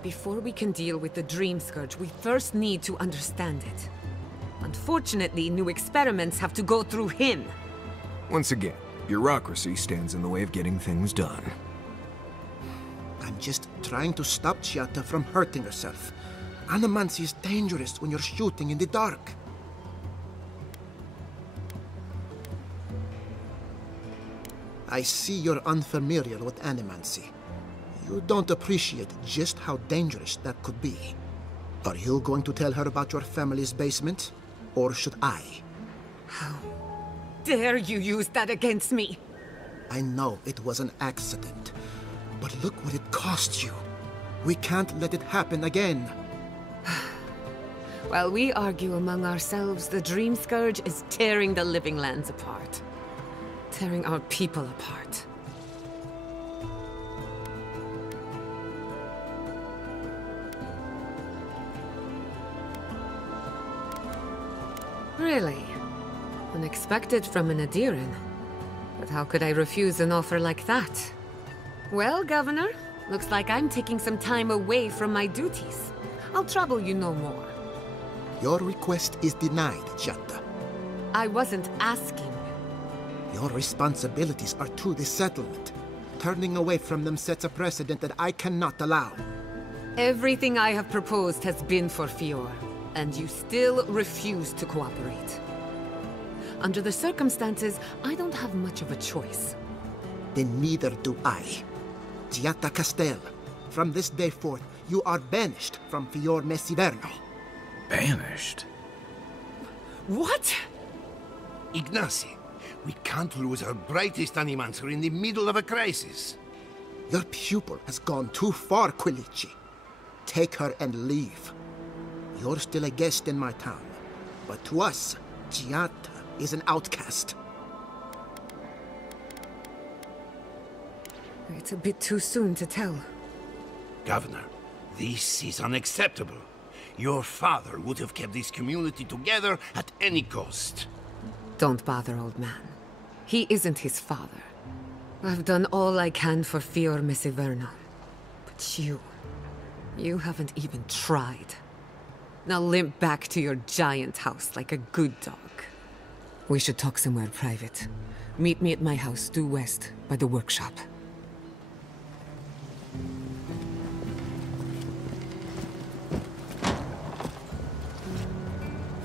Before we can deal with the Dream Scourge, we first need to understand it. Unfortunately, new experiments have to go through him. Once again, bureaucracy stands in the way of getting things done. I'm just trying to stop Giata from hurting herself. Animancy is dangerous when you're shooting in the dark. I see you're unfamiliar with animancy. You don't appreciate just how dangerous that could be. Are you going to tell her about your family's basement? Or should I? How dare you use that against me? I know it was an accident, but look what it cost you. We can't let it happen again. While we argue among ourselves, the Dream Scourge is tearing the living lands apart. Tearing our people apart. Really? Unexpected from an Adiran. But how could I refuse an offer like that? Well, Governor, looks like I'm taking some time away from my duties. I'll trouble you no more. Your request is denied, Giatta. I wasn't asking. Your responsibilities are to the settlement. Turning away from them sets a precedent that I cannot allow. Everything I have proposed has been for Fior, and you still refuse to cooperate. Under the circumstances, I don't have much of a choice. Then neither do I. Giatta Castel, from this day forth, you are banished from Fior Messiverno. Banished? What? Ignacy, we can't lose our brightest animancer in the middle of a crisis. Your pupil has gone too far, Quilici. Take her and leave. You're still a guest in my town, but to us, Giatta is an outcast. It's a bit too soon to tell. Governor, this is unacceptable. Your father would have kept this community together at any cost. Don't bother, old man. He isn't his father. I've done all I can for Fior Messiverno. But you haven't even tried. Now limp back to your giant house like a good dog. We should talk somewhere private. Meet me at my house due west, by the workshop.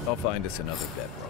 I'll find us another bedrock.